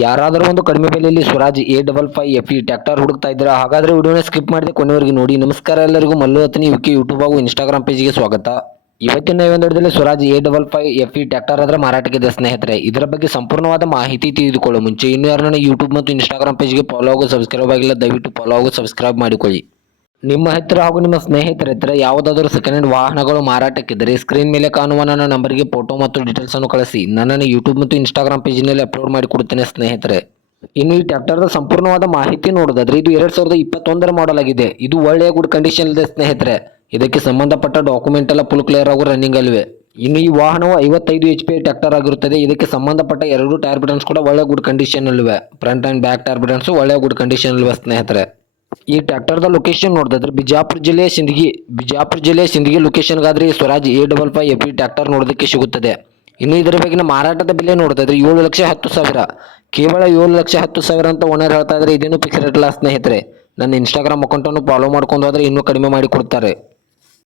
ಯಾರಾದರೂ ಒಂದು ಕಡಿಮೆ ಬೆಲೆಯಲ್ಲಿ ಸ್ವರಾಜ್ A55FE ಟ್ರ್ಯಾಕ್ಟರ್ ಹುಡುಕ್ತಾ ಇದ್ದೀರಾ? ಹಾಗಾದರೆ ವಿಡಿಯೋನ ಸ್ಕಿಪ್ ಮಾಡದೆ ಕೊನೆವರೆಗೆ ನೋಡಿ. ನಮಸ್ಕಾರ ಎಲ್ಲರಿಗೂ, ಮಲ್ಲು ಹತ್ತನಿ ಯುಕೆ ಯೂಟ್ಯೂಬ್ ಹಾಗೂ ಇನ್ಸ್ಟಾಗ್ರಾಮ್ ಪೇಜ್ಗೆ ಸ್ವಾಗತ. ಇವತ್ತಿನ ಈ ಒಂದು ವಿಡಿಯೋದಲ್ಲಿ ಸ್ವರಾಜ್ A55FE ಟ್ರ್ಯಾಕ್ಟರ್ ಅದರ ಮಾರಾಟಕ್ಕಿದೆ ಸ್ನೇಹಿತರೆ. ಇದರ ಬಗ್ಗೆ ಸಂಪೂರ್ಣವಾದ ಮಾಹಿತಿ ತಿಳಿದುಕೊಳ್ಳೋ ಮುಂಚೆ ಇನ್ನೂ ಯಾರು ನನ್ನ ಯೂಟ್ಯೂಬ್ ಮತ್ತು ಇನ್ಸ್ಟಾಗ್ರಾಮ್ ಪೇಜ್ಗೆ ಫಾಲೋ ಹಾಗೂ ಸಬ್ಸ್ಕ್ರೈಬ್ ಆಗಿಲ್ಲ, ದಯವಿಟ್ಟು ಫಾಲೋ ಹಾಗೂ ಸಬ್ಸ್ಕ್ರೈಬ್ ಮಾಡಿಕೊಳ್ಳಿ. ನಿಮ್ಮ ಹತ್ತಿರ ಹಾಗೂ ನಿಮ್ಮ ಸ್ನೇಹಿತರ ಹತ್ತಿರ ಯಾವುದಾದರೂ ಸೆಕೆಂಡ್ ಹ್ಯಾಂಡ್ ವಾಹನಗಳು ಮಾರಾಟಕ್ಕಿದ್ದರೆ ಸ್ಕ್ರೀನ್ ಮೇಲೆ ಕಾಣುವ ನನ್ನ ನಂಬರ್ಗೆ ಫೋಟೋ ಮತ್ತು ಡೀಟೇಲ್ಸ್ ಅನ್ನು ಕಳಿಸಿ. ನನ್ನನ್ನು ಯೂಟ್ಯೂಬ್ ಮತ್ತು ಇನ್ಸ್ಟಾಗ್ರಾಮ್ ಪೇಜಿನಲ್ಲಿ ಅಪ್ಲೋಡ್ ಮಾಡಿ ಕೊಡುತ್ತೇನೆ ಸ್ನೇಹಿತರೆ. ಇನ್ನು ಈ ಟ್ರ್ಯಾಕ್ಟರ್ದ ಸಂಪೂರ್ಣವಾದ ಮಾಹಿತಿ ನೋಡೋದಾದ್ರೆ ಇದು 2021 ಮಾಡಲ್ ಆಗಿದೆ. ಇದು ಒಳ್ಳೆಯ ಗುಡ್ ಕಂಡೀಷನ್ ಇದೆ ಸ್ನೇಹಿತರೆ. ಇದಕ್ಕೆ ಸಂಬಂಧಪಟ್ಟ ಡಾಕ್ಯುಮೆಂಟ್ ಎಲ್ಲ ಫುಲ್ ಕ್ಲಿಯರ್ ಹಾಗೂ ರನ್ನಿಂಗ್ ಅಲ್ಲಿವೆ. ಇನ್ನು ಈ ವಾಹನವು 55 HP ಟ್ರ್ಯಾಕ್ಟರ್ ಆಗಿರುತ್ತದೆ. ಇದಕ್ಕೆ ಸಂಬಂಧಪಟ್ಟ 2 ಟೈರ್ ಬಿಡನ್ಸ್ ಕೂಡ ಒಳ್ಳೆ ಗುಡ್ ಕಂಡೀಷನ್ ಅಲ್ಲಿವೆ. ಫ್ರಂಟ್ ಅಂಡ್ ಬ್ಯಾಕ್ ಟೈರ್ ಬಿಡನ್ಸ್ ಒಳ್ಳೆ ಗುಡ್ ಕಂಡೀಷನ್ ಅಲ್ಲಿವೆ ಸ್ನೇಹಿತರೆ. ಈ ಟ್ರ್ಯಾಕ್ಟರ್ದ ಲೊಕೇಶನ್ ನೋಡಿದ್ರೆ ಬಿಜಾಪುರ ಜಿಲ್ಲೆಯ ಸಿಂದಗಿ ಲೊಕೇಶನ್ಗಾದ್ರೆ ಈ ಸ್ವರಾಜ್ A55FE ಟ್ರ್ಯಾಕ್ಟರ್ ನೋಡೋದಕ್ಕೆ ಸಿಗುತ್ತದೆ. ಇನ್ನು ಇದರ ಬಗ್ಗಿನ ಮಾರಾಟದ ಬೆಲೆ ನೋಡಿದ್ರೆ 7,10,000, ಕೇವಲ 7,10,000 ಅಂತ ಓನರ್ ಹೇಳ್ತಾ ಇದ್ರೆ. ಇದೇನು ಫಿಕ್ಸ್ ರೇಟ್ ಅಲ್ಲ ಸ್ನೇಹಿತರೆ. ನನ್ನ ಇನ್ಸ್ಟಾಗ್ರಾಮ್ ಅಕೌಂಟನ್ನು ಫಾಲೋ ಮಾಡ್ಕೊಂಡು ಹೋದ್ರೆ ಇನ್ನೂ ಕಡಿಮೆ ಮಾಡಿ ಕೊಡ್ತಾರೆ.